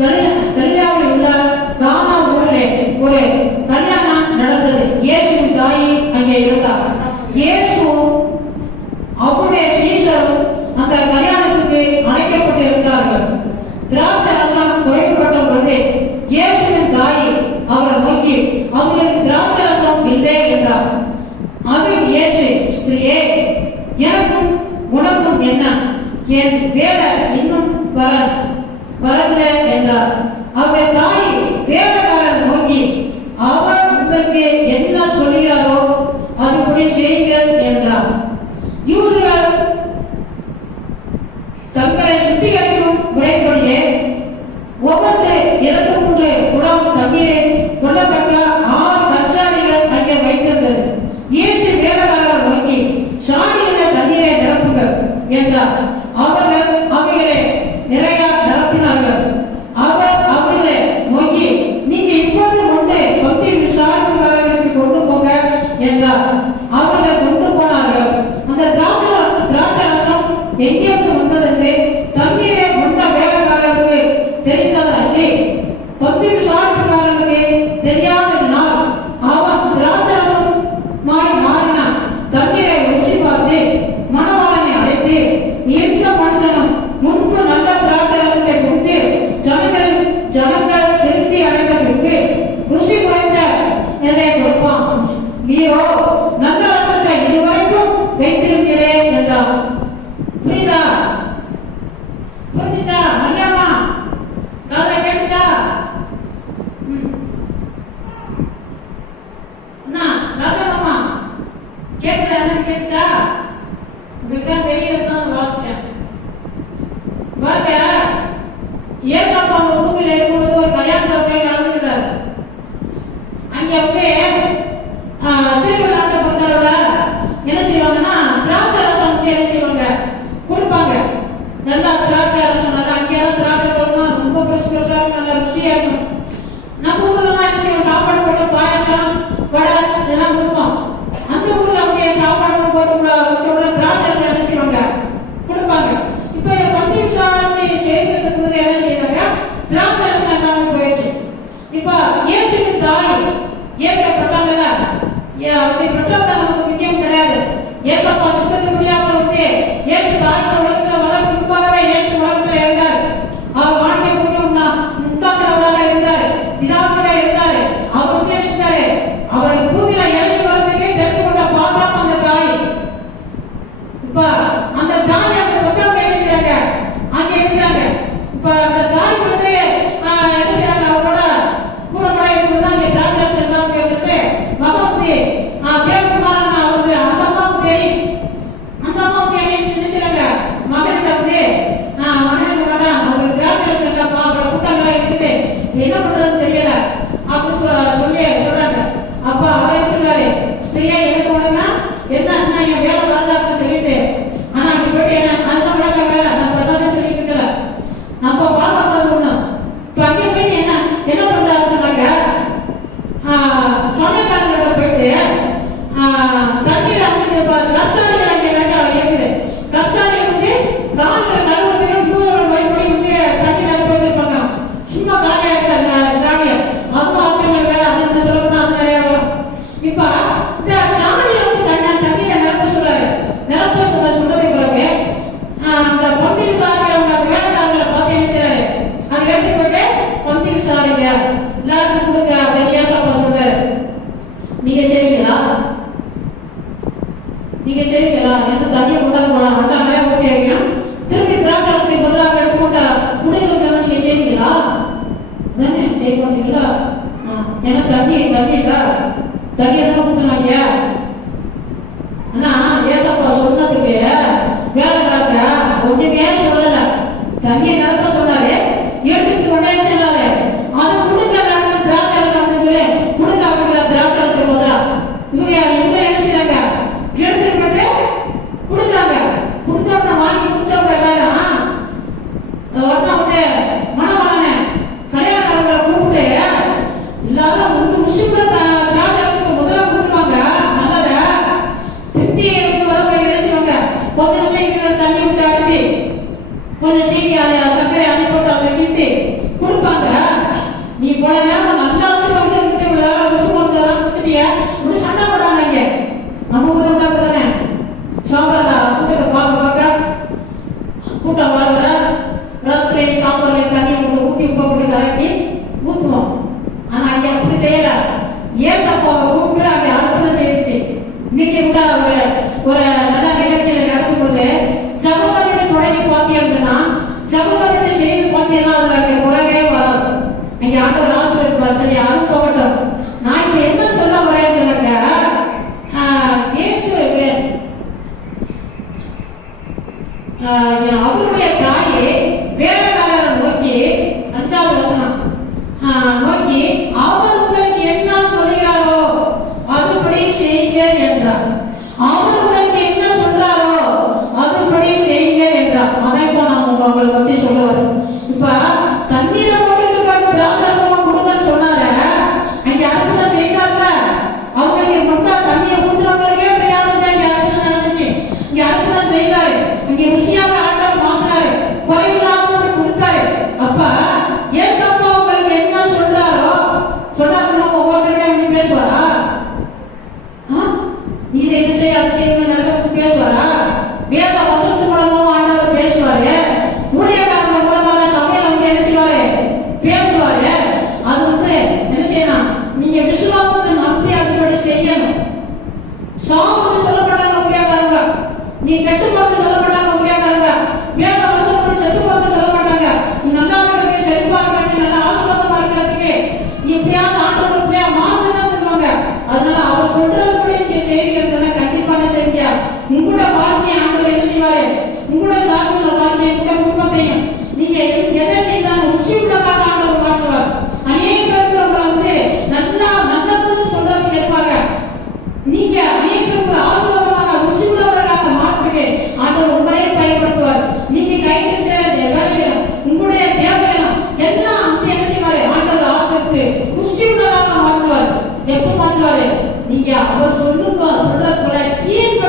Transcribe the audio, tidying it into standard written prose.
கலியாவில் உள்ள கானா ஊரிலே ஒரு கல்யாணம் நடந்தது. இயேசுவின் தாய் அங்கே இருந்தார். இயேசு அவருடைய சீஷரும் அந்த கல்யாணத்துக்கு அழைக்கப்பட்டிருந்தார்கள். திராட்சை ரசம் குறைக்கப்பட்ட பொழுது இயேசுவின் தாய் அவரை நோக்கி, அவங்களுக்கு திராட்சை ரசம் இல்லை என்றார். அதில் இயேசு, ஸ்திரீயே, எனக்கும் உனக்கும் என்ன? என் வேலை இன்னும் வரல என்றார். அவருடைய தாய் வேலைக்காரர் நோக்கி, அவர் உங்களுக்கு என்ன சொல்கிறாரோ அதுபடி செய்யுங்கள் என்றார். யூதர்கள் தங்களை சுத்திகரிக்கும் முறைப்படியே ஒவ்வொன்று 2-3 குடம் தண்ணீரை கொள்ளத்தக்க 6 கற்சாடிகள் அங்கே வைத்திருந்தது. இயேசு வேலைக்காரர் நோக்கி, சாடியில தண்ணீரை நிரப்புங்கள் என்றார். அவர்கள் அவைகளை நிறைய நிரப்பினார்கள். அவர் அவர்களை நோக்கி, நீங்க இப்பொழுது கொண்டு பக்தி விசாரணைக்கு கொண்டு போங்க என்றார். அவர்கள் கொண்டு போனார்கள். அந்த திராட்சை ரசம் எங்கிருந்து வந்ததென்று தண்ணீரை கொண்ட வேலைக்காரருக்கு தெரிந்தது அன்றி பக்தி விசாரணைக்கு தெரியாததினால் அவன் திராட்சை ரசமாய் மாறின தண்ணீரை ருசி பார்த்து மணவாளனை அழைத்து, எந்த மனுஷனும் முன்பு நல்ல திராட்சை ரசத்தை கொடுத்து ஜனங்கள் திருப்தி அடைந்த பின்பு ருசி குறைந்த எதை கொடுப்பான்? நீரோ நல்ல ரசத்தை இதுவரைக்கும் வைத்திருக்கிறேன் என்றார். புரியுதா? புரிஞ்சுச்சா? மரியாமா காலை கேட்டுச்சா? ராஜாமா கேட்குதா? என்ன கேட்டுச்சா? உங்களுக்கு தான் தெரியறதுதான் வாசிட்டேன். பாருங்க, ஏசப்பா அந்த பூமியில இருக்கும்போது ஒரு கல்யாணத்துல போய் நடந்துக்கிறாரு. அங்க வந்து சிறுவர் நாட்டை பொறுத்தவரை என்ன செய்வாங்கன்னா, திராட்சை ரசம் வந்து என்ன செய்வாங்க, கொடுப்பாங்க. நல்லா திராட்சை ரசம், நல்லா அங்கேயெல்லாம் திராட்சை போடணும், ரொம்ப பெருசு பெருசா இருக்கும், நல்லா ருசியா இருக்கும். நம்ம ஊர்ல தான் என்ன செய்வோம், சாப்பாடு போட்டு பாயசம் வடை இதெல்லாம் கொடுப்போம். அந்த ஊர்ல அவங்க சாப்பாடு போட்டு சொல்ற திராட்சை ரசம் என்ன செய்வாங்க, கொடுப்பாங்க. இப்ப பக்தி விசாரணை செய்துட்டு இருக்கும்போது என்ன செய்வாங்க, திராட்சை ரசம் எல்லாமே போயிடுச்சு. இப்ப இயேசுவின் தாய் ஏசப்பட்டாங்கல்ல, அப்படி பட்டவங்க நமக்கு முக்கியம் கிடையாது. ஏசப்பா சுத்தத்துக்கு முடியாமல் வந்து இயேசு தாய் உலகத்துல வளர்ந்து முன்பாகவே இயேசு உலகத்துல இருந்தார். அவர் வாழ்க்கை கூட்டம் முத்தாக்களோட இருந்தாரு, பிதாவோட இருந்தாரு. அவர் வந்து நினைச்சாரு, அவர் பூமியில இறங்கி வர்றதுக்கே தெரிந்து கொண்ட பாத்திரம் அந்த தாய். இப்ப அந்த தாய் அந்த பட்டவங்க என்ன செய்றாங்க, அங்க இருக்கிறாங்க. இப்ப அந்த தாய் வந்து என்ன செய்றாங்க, அவரோட கூட இருக்கும்போது அங்கே திராட்சை எல்லாம் கேட்டுட்டு மகவுக்கு தேவகுமாரன் அவருக்கு அந்த அம்மாவுக்கு தெரியும். அந்த அம்மாவுக்கு என்ன செய்றாங்க, மகன்கிட்ட வந்து மகனுக்கு வேண்டாம், அவங்களுக்கு திராட்சை செல்லாப்பா, அவரோட கூட்டங்கள்லாம் இருக்குது, என்ன பண்றதுன்னு தெரியல அப்படின்னு சொல்றாங்க. அப்ப அவர் என்ன சொல்றாரு, ஸ்திரியா எனக்கு உடனே என்ன என் வேலை வரல அப்படின்னு சொல்லிட்டு, ஆனா அப்படி போயிட்டு என்ன அதெல்லாம் விளக்க வேலை நான் பண்ணாதே சொல்லிட்டு இருக்கல, நம்ம பார்க்கறது ஒண்ணு. இப்ப அங்கே போயிட்டு என்ன பண்றாருன்னாங்க, சமயக்காரங்களோட போயிட்டு தண்ணீர் வந்து கற்சாடிகள் அங்கே வேண்டாம் இருக்குது. கற்சாடி வந்து காலில் கழுவுறதுக்கு பூதோட மறுபடி வந்து தண்ணீர் அனுப்பி வச்சிருப்பாங்க. சும்மா காலியா இருக்க சாடியை அதுவும் ஆத்திரங்கள் வேற, அது என்ன சொல்லணும்னா அது நிறைய வரும். இப்ப இந்த சாடியில வந்து தண்ணீரை நிரப்ப சொல்றாரு. நிரப்ப சொல்றதை பிறகு அந்த பந்தி விசாரிக்கிறவங்க அந்த வேலைக்காரங்களை பார்த்து என்ன செய்யறாரு, அதை எடுத்து போயிட்டு பந்தி விசாரிங்க எல்லாருக்கும் கொடுங்க அப்படின்னு ஏசப்பா சொல்றாரு. நீங்க செய்வீங்களா? நீங்க செய்வீங்களா? எந்த தண்ணியை கொண்டாந்து வந்தா நிறைய ஊற்றி வைக்கணும், திரும்பி திராட்சை பொருளாக எடுத்து கொண்டா முடிவு நீங்க செய்வீங்களா? தானே செய்ய மாட்டீங்களா? ஏன்னா தண்ணி இல்ல, தண்ணியை தான் ஊத்துனாங்க. ஆனா ஏசப்பா சொன்னதுக்கு வேலைக்காரங்க ஒண்ணுமே சொல்லல, தண்ணியை நிரப்ப சொன்னாரு, எடுத்துட்டு உடனே சொன்னாரு, அதை கொடுங்க திராட்சை சாப்பிட்டு கொடுங்க அப்படிங்களா திராட்சை போதா இவங்க என்ன செய்றாங்க, எடுத்துட்டு போட்டு கொடுத்தாங்க. கொடுத்தவங்க வாங்கி குடிச்சவங்க எல்லாரும் உடனே வந்து மணவாளனை கல்யாணக்காரங்களை கூப்பிட்டு எல்லாரும் வந்து உசுங்க திராட்சை முதல்ல கொடுத்துருவாங்க. நல்லா இவ்வளவு நேரம் நல்லா வச்சுக்கிட்டு கொடுத்துட்டியா ஒரு சண்டை போடாங்க. இங்க நம்ம ஊர்ல தானே சாம்பார் கூட்டத்தை பார்க்க கூட்டம் வர ரசத்தை சாம்பார்ல தண்ணி ஊற்றி உப்பை போட்டு கலக்கி ஊற்றுவோம். ஆனா அங்க அப்படி செய்யல. ஏசப்பாவை கூப்பிட்டு அங்க அற்புதம் செய்துச்சு. இன்னைக்கு கூட ஒரு நல்ல நிகழ்ச்சியில நடக்கும் போது ஜபபலியிட தொடங்கி பார்த்தீங்கன்னா ஜபபலியிட செய்து பார்த்தீங்கன்னா அதுல அங்க குறைவே வராது. அங்க ஆண்டவர் ஆசீர்வதிப்பார். சரி, அது போகட்டும். நான் இப்ப என்ன சொல்ல வரேன்னு அவருடைய தாயே வேலைக்காரரை நோக்கி 5வது வசனம் நோக்கி அவர் உங்களுக்கு என்ன சொல்கிறாரோ அதுபடி செய்யுங்க என்றார். அவர் உங்களுக்கு என்ன சொல்றாரோ அதுபடி செய்யுங்க என்றார். அதை இப்போ நான் உங்களை பத்தி சொல்ல வரேன். இப்ப தண்ணீரை போட்டு பார்த்து திராட்சரசமா கொடுங்கன்னு சொன்னாரு. அங்க அற்புதம் செய்தார்ல. அவங்களுக்கு மட்டும் தண்ணியை ஊத்துறவங்களுக்கே தெரியாதுன்னு இங்க அற்புதம் நடந்துச்சு. இங்க அற்புதம் செய்தாரு. இங்க ருசியாக ஆண்டவர் மாத்தினாரு. குறைவில்லாத கொடுத்தாரு. அப்ப ஏசப்பா உங்களுக்கு என்ன சொல்றாரோ சொன்னாருன்னா ஒவ்வொருத்தருடைய வந்து பேசுவாரா? இதை இது செய்ய அதை செய்யணும் பேசுவாரா? வேத வசனத்து மூலமும் ஆண்டவர் பேசுவாரு. ஊழியக்காரங்க மூலமாக சமையல் வந்து என்ன செய்வாரு? பேசுவாரு. அது வந்து என்ன செய்யணும்? நீங்க விசுவாசத்தை நம்பி அதுபடி செய்யணும். சாப்பிட்டு சொல்லப்பட்டாங்க ஊழியக்காரங்க. நீ கெட்டு பார்த்து சொல்லப்பட்டாங்க ஊழியக்காரங்க. வேத வசனப்படி செத்து பார்த்து சொல்ல மாட்டாங்க. நீ நல்லா இருக்கிறது, செழிப்பா இருக்கிறது, நல்லா ஆசீர்வாதமா இருக்கிறதுக்கு எப்படியாவது ஆண்டவருக்குள்ளே மாறுதான் சொல்லுவாங்க. அதனால அவர் சொல்றதுபடி நீங்க செய்கிறதுனா கண்டிப்பான செய்ய உங்களோட வாழ்க்கையை ஆண்டவர் என்ன செய்வாரு? உங்களோட சாட்சியுள்ள வாழ்க்கையை கூட குடும்பத்தையும் நீங்க எதை செய்தாலும் ருசியுள்ளதாக ஆண்டவர் மாற்றுவார். அநேக பேருக்கு உங்களை வந்து நல்லா நல்லதுன்னு சொல்றது கேட்பாங்க. நீங்க அநேக பேருக்கு ஆசீர்வாதமாக ருசியுள்ளவர்களாக மாற்றுங்க ஆண்டவர் உங்களையே பயன்படுத்துவார். நீங்க கைக்கு செய்ய வேலையிலும் உங்களுடைய தேவையிலும் எல்லாம் வந்து என்ன செய்வாரு? ஆண்டவர் ஆசீர்வதித்து ருசியுள்ளதாக மாற்றுவார். எப்ப மாற்றுவாரு? நீங்க அவர் சொல்றதுக்குள்ள கீழ்ப்படிந்து